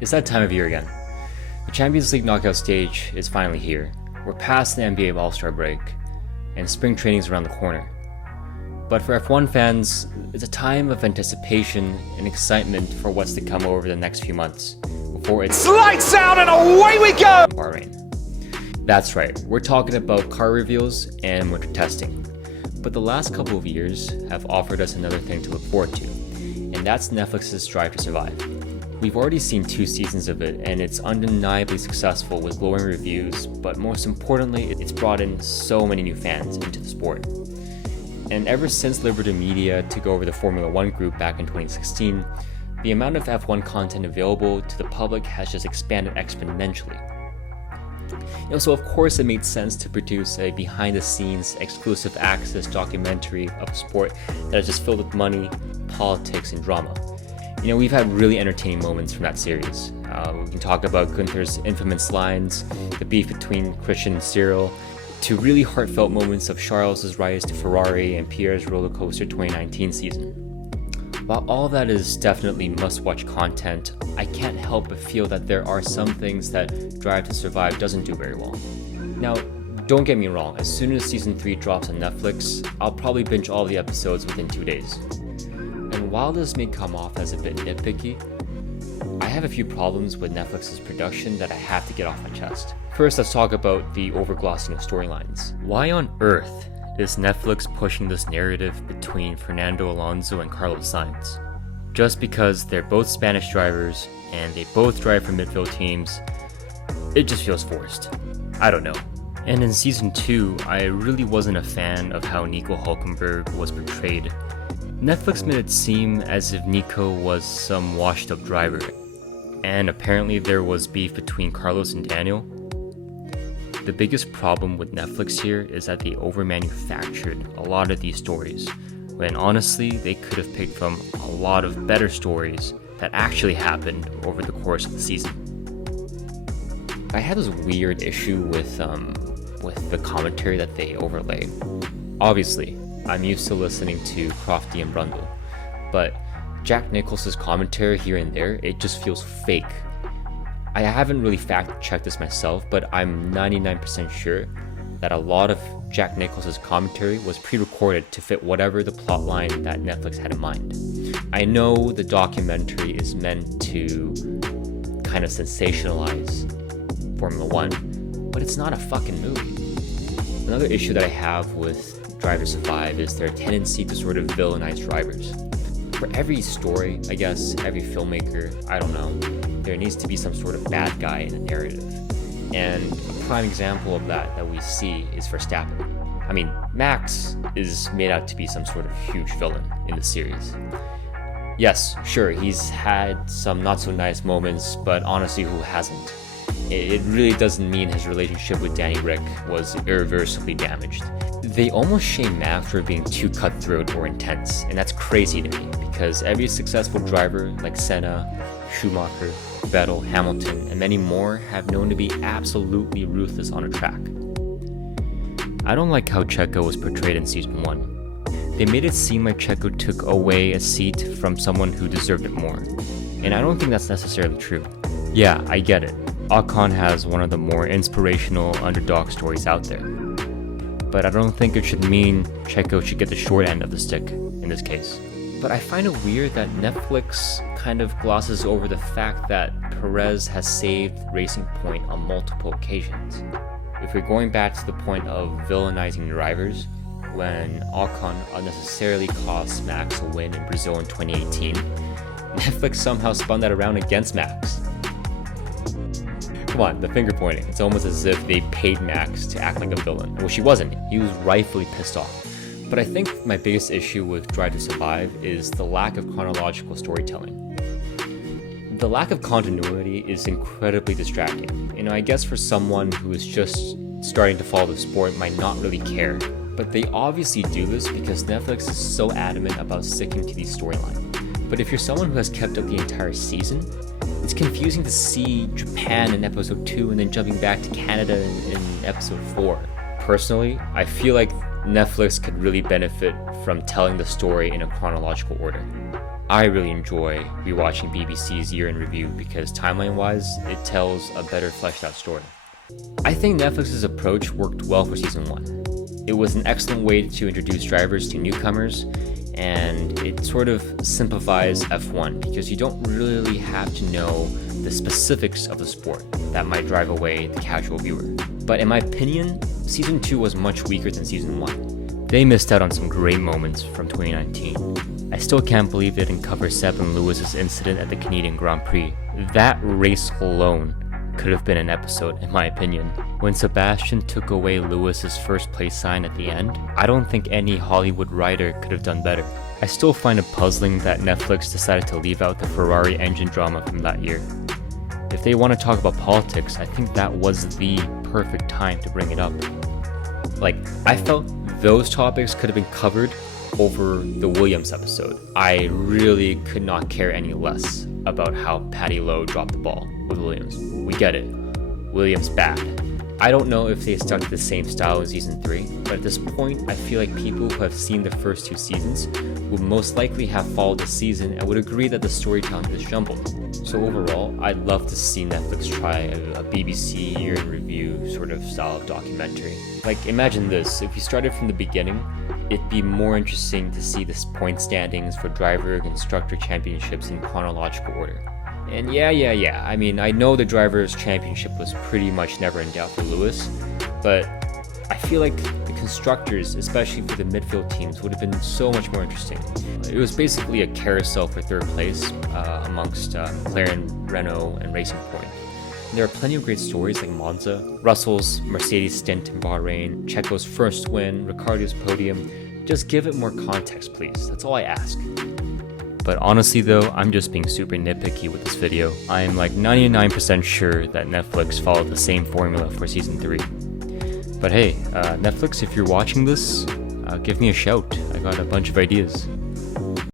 It's that time of year again. The Champions League knockout stage is finally here. We're past the NBA All-Star break, and spring training is around the corner. But for F1 fans, it's a time of anticipation and excitement for what's to come over the next few months, before it's lights out and away we go! Bahrain. That's right, we're talking about car reveals and winter testing. But the last couple of years have offered us another thing to look forward to, and that's Netflix's Drive to Survive. We've already seen 2 seasons of it, and it's undeniably successful with glowing reviews, but most importantly, it's brought in so many new fans into the sport. And ever since Liberty Media took over the Formula One group back in 2016, the amount of F1 content available to the public has just expanded exponentially. So of course it made sense to produce a behind-the-scenes, exclusive access documentary of a sport that is just filled with money, politics, and drama. We've had really entertaining moments from that series. We can talk about Gunther's infamous lines, the beef between Christian and Cyril, to really heartfelt moments of Charles' rise to Ferrari and Pierre's roller coaster 2019 season. While all of that is definitely must-watch content, I can't help but feel that there are some things that Drive to Survive doesn't do very well. Now, don't get me wrong, as soon as Season 3 drops on Netflix, I'll probably binge all the episodes within 2 days. And while this may come off as a bit nitpicky, I have a few problems with Netflix's production that I have to get off my chest. First, let's talk about the overglossing of storylines. Why on earth is Netflix pushing this narrative between Fernando Alonso and Carlos Sainz? Just because they're both Spanish drivers and they both drive for midfield teams, it just feels forced. I don't know. And in Season 2, I really wasn't a fan of how Nico Hulkenberg was portrayed. Netflix made it seem as if Nico was some washed-up driver, and apparently there was beef between Carlos and Daniel. The biggest problem with Netflix here is that they over-manufactured a lot of these stories, when honestly they could have picked from a lot of better stories that actually happened over the course of the season. I had this weird issue with the commentary that they overlay. Obviously, I'm used to listening to Crofty and Brundle, but Jack Nichols's commentary here and there, it just feels fake. I haven't really fact-checked this myself, but I'm 99% sure that a lot of Jack Nichols's commentary was pre-recorded to fit whatever the plotline that Netflix had in mind. I know the documentary is meant to kind of sensationalize Formula One, but it's not a fucking movie. Another issue that I have with Drive to Survive is their tendency to sort of villainize drivers. For every story, I guess, every filmmaker, I don't know, there needs to be some sort of bad guy in the narrative. And a prime example of that we see is Verstappen. I mean, Max is made out to be some sort of huge villain in the series. Yes, sure, he's had some not so nice moments, but honestly, who hasn't? It really doesn't mean his relationship with Danny Rick was irreversibly damaged. They almost shame Max for being too cutthroat or intense, and that's crazy to me, because every successful driver like Senna, Schumacher, Vettel, Hamilton, and many more have known to be absolutely ruthless on a track. I don't like how Checo was portrayed in Season 1. They made it seem like Checo took away a seat from someone who deserved it more, and I don't think that's necessarily true. Yeah, I get it. Ocon has one of the more inspirational underdog stories out there. But I don't think it should mean Checo should get the short end of the stick in this case. But I find it weird that Netflix kind of glosses over the fact that Perez has saved Racing Point on multiple occasions. If we're going back to the point of villainizing drivers, when Ocon unnecessarily cost Max a win in Brazil in 2018, Netflix somehow spun that around against Max. Come on, the finger pointing. It's almost as if they paid Max to act like a villain, which he wasn't. He was rightfully pissed off. But I think my biggest issue with Drive to Survive is the lack of chronological storytelling. The lack of continuity is incredibly distracting. I guess for someone who is just starting to follow the sport might not really care, but they obviously do this because Netflix is so adamant about sticking to these storylines. But if you're someone who has kept up the entire season, it's confusing to see Japan in episode 2 and then jumping back to Canada in episode 4. Personally, I feel like Netflix could really benefit from telling the story in a chronological order. I really enjoy rewatching BBC's year in review because timeline-wise, it tells a better fleshed out story. I think Netflix's approach worked well for season 1. It was an excellent way to introduce drivers to newcomers, and it sort of simplifies F1 because you don't really have to know the specifics of the sport that might drive away the casual viewer. But in my opinion, season 2 was much weaker than season 1. They missed out on some great moments from 2019. I still can't believe they didn't cover Seb and Lewis's incident at the Canadian Grand Prix. That race alone could have been an episode, in my opinion. When Sebastian took away Lewis's first place sign at the end, I don't think any Hollywood writer could have done better. I still find it puzzling that Netflix decided to leave out the Ferrari engine drama from that year. If they want to talk about politics, I think that was the perfect time to bring it up. I felt those topics could have been covered over the Williams episode. I really could not care any less about how Paddy Lowe dropped the ball with Williams. We get it. Williams bad. I don't know if they stuck to the same style in season 3, but at this point, I feel like people who have seen the first 2 seasons would most likely have followed the season and would agree that the storytelling is jumbled. So overall, I'd love to see Netflix try a BBC year in review sort of style of documentary. Imagine this, if we started from the beginning, it'd be more interesting to see the point standings for driver and constructor championships in chronological order. And yeah, I mean, I know the Drivers' Championship was pretty much never in doubt for Lewis, but I feel like the constructors, especially for the midfield teams, would have been so much more interesting. It was basically a carousel for third place amongst McLaren, Renault, and Racing Point. And there are plenty of great stories like Monza, Russell's Mercedes stint in Bahrain, Checo's first win, Ricciardo's podium. Just give it more context, please. That's all I ask. But honestly though, I'm just being super nitpicky with this video. I am 99% sure that Netflix followed the same formula for season 3. But hey, Netflix, if you're watching this, give me a shout. I got a bunch of ideas.